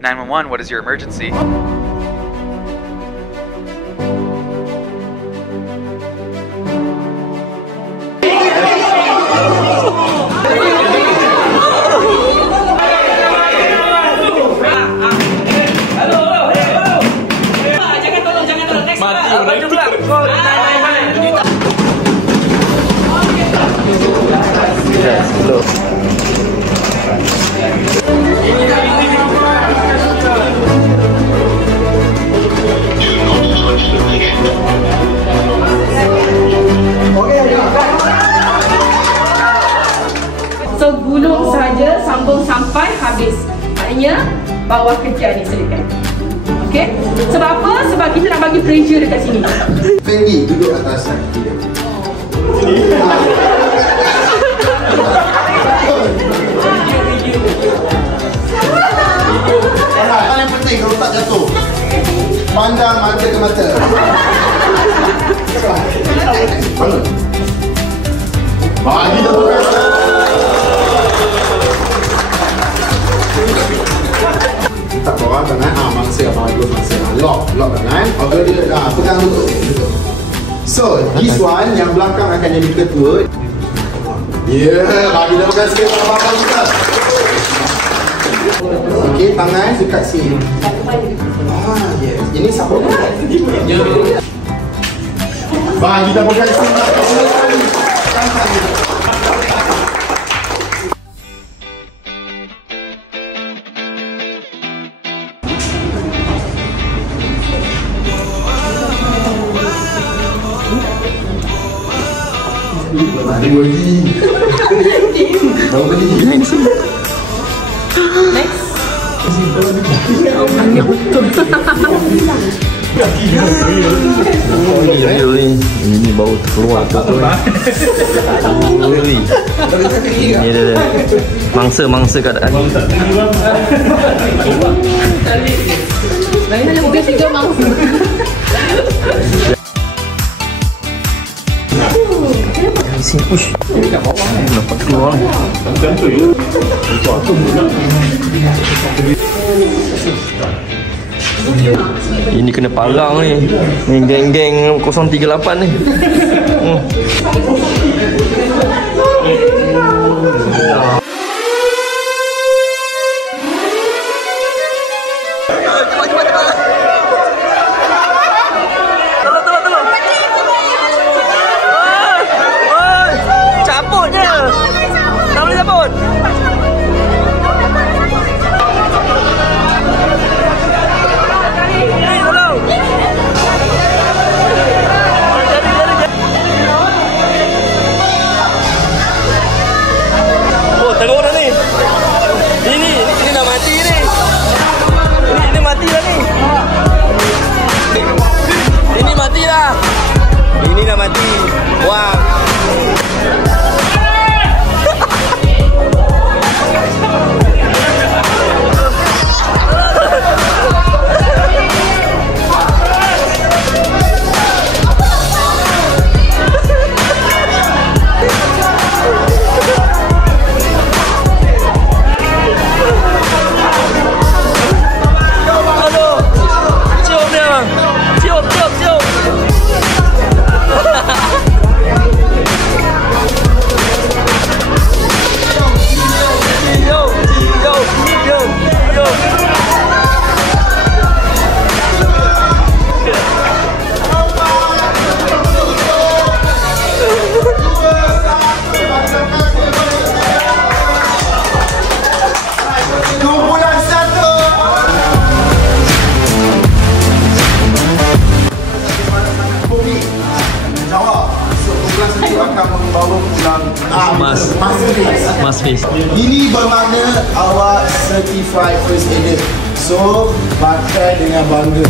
911, what is your emergency? So gulung saja, sambung sampai habis. Maknanya bawah kejap ni selitkan. Okey? Sebab apa? Sebab kita nak bagi pressure dekat sini. Fendi duduk atas kaki dia. Yang penting kalau tak jatuh, pandang mata ke mata. Bangun. Bagi dah bukan. Tak bawah tangan, mangsa bagus mangsa. Lock tangan. Kalau dia pegang duduk. So, this one yang belakang akan jadi ketua. Bagi dah bukan sikit abang kita. Okey, tangan dekat sini. Yes. Ini siapa? Bagi dah bukan sikit. Mari lagi. Next. Ini bau terkeluar tu. Ini dia. Mangsa keadaan. Bagaimana mungkin 3 mangsa? Sini push. Dekat bawah ni dapat keluar. Ini kena parang ni. Ni geng-geng 038 ni. Ini dah mati. Wah. Mas face. Ini bermakna awak certified first aider. So, pakai dengan bangga.